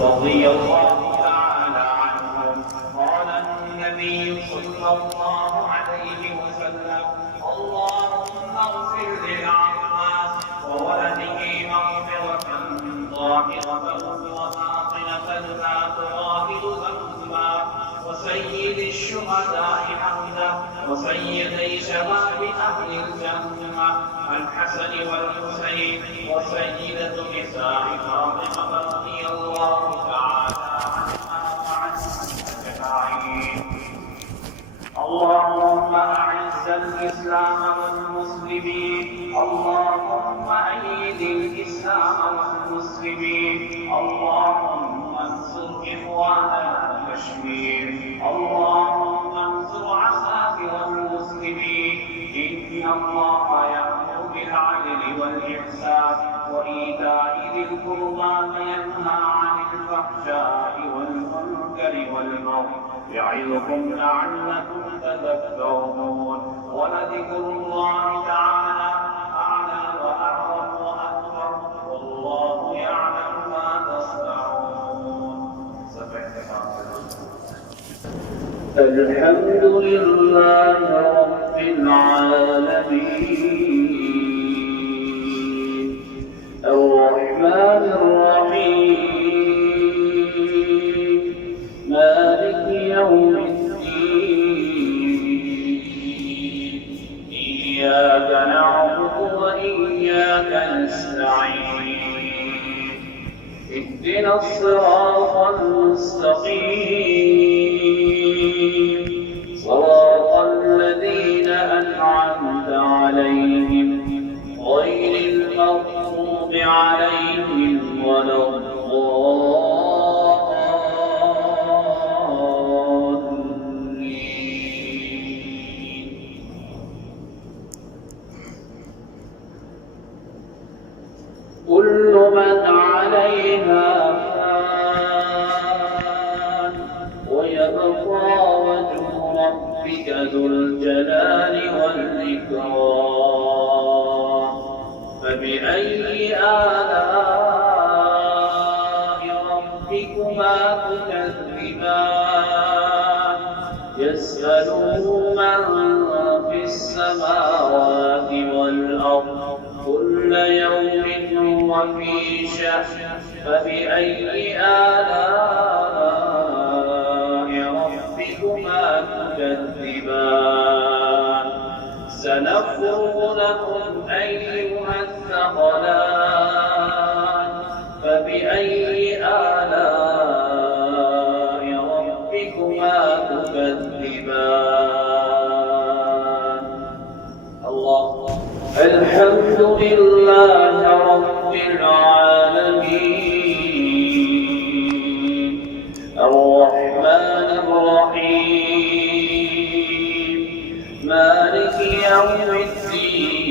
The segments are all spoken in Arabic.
رضي الله تعالى عنه قال النبي صلى الله عليه وسلم: اللهم اغفر للعباس وولده مغفرة ظاهرة وباطنة لا تغادر ذنبا، وسيد الشهداء حمدا، وسيدي شباب أهل الجنة الحسن والحسين، وسيدة نساء فاطمة رضي الله تعالى عنها وعنهم أجمعين. اللهم أعز الإسلام والمسلمين، اللهم أيد الإسلام والمسلمين، اللهم انصر إخواننا كشمير، اللهم انصر عساكر المسلمين. إن الله يأمر بالعدل والإحسان وإيتاء ذي القربى وينهى عن الفحشاء والمنكر والبغي يعظكم لعلكم تذكرون. ولذكر الله تعالى أعلى وأعظم وأكبر، والله يعلم ما تصنعون. الحمد لله رب العالمين الرحمن الرحيم مالك يوم الدين. إياك نعبد وإياك نستعين. اهدنا الصراط المستقيم صراط الذين أنعمت عليهم غير المغضوب عليهم ولا الضالين. كل من عليها فان ويبقى وجه ربك ذو الجلال والإكرام. فبأي آلاء ربكما تكذبان؟ يسأله من في السماوات والأرض كل يوم هو في شأن. فبأي آلاء ربكما تكذبان؟ سنفرغ لكم أيها الثقلان. فبأي آلاء ربكما تكذبان؟ الله. الحمد لله رب العالمين الرحمن الرحيم مالك يوم الدين.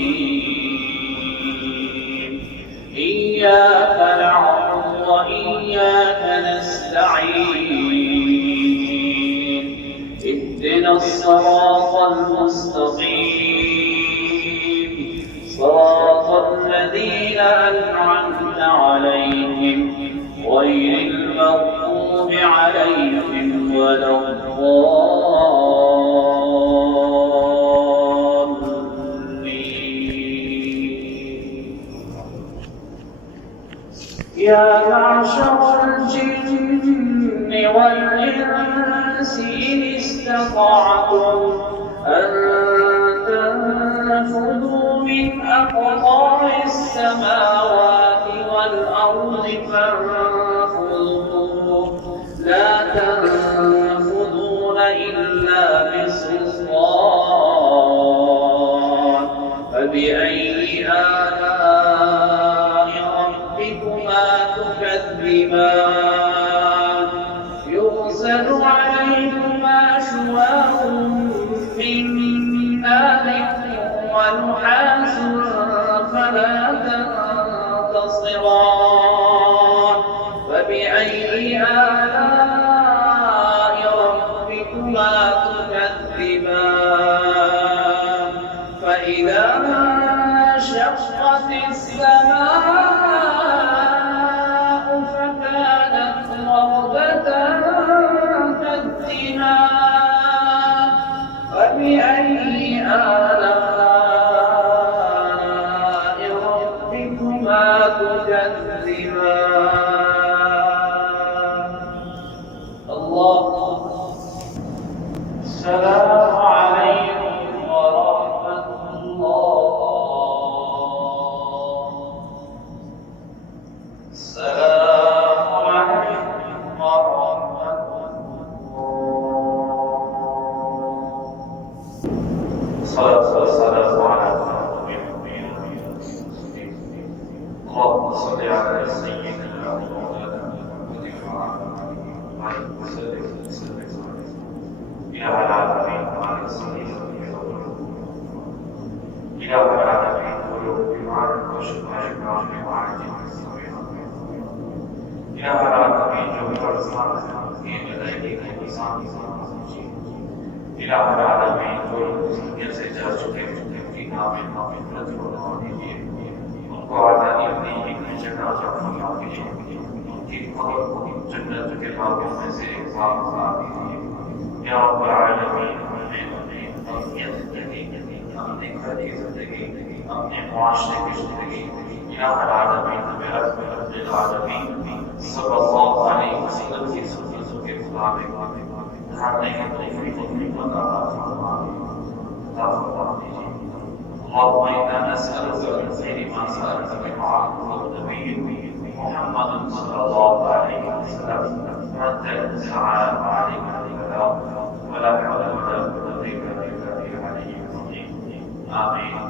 إياك نعبد وإياك نستعين. اهدنا الصراط المستقيم صراط الذين أنعمت عليهم غير المغضوب عليهم ولا الضالين. يا معشر الجن والإنس إن استطعتم أن تنفذوا من أقطار السماوات والأرض فانفذوا لا تنفذون إلا بسلطان. فبأي آلاء ربكما تكذبان؟ يرسل عليكما شواظ من نار ونحاس فلا تنتصران. فبأي آلاء ربكما تكذبان؟ فإذا انشقت السماء فكانت إله العالمين وعلى الصليب إله العالمين وعلى الكشف والإكرام وعلى الجنة إله العالمين جو برسان في ملائكة الإنسان إله العالمين जो दुनिया से जा चुके की नाम रद्द होने दीजिए उनको आला इतनी एक जगह फरमा दीजिए उनकी खबर को जन्नत के बागों में से एक बाग बना दीजिए या रब्बुल आलमीन अपने घर की जिंदगी अपने मुआशरे की जिंदगी या आलमीन मेरा रब्बुल आलमीन सल्लल्लाहु अलैहि वसल्लम की सुन्नतों के मुताबिक ढालने की तौफीक अता फरमा दीजिए اللهم إنا نسألك من خير ما سألك منه عبدك ونبيك محمد صلى الله عليه وسلم أنت المستعان وعليك البلاغ ولا حول ولا قوة إلا بالله العلي العظيم آمين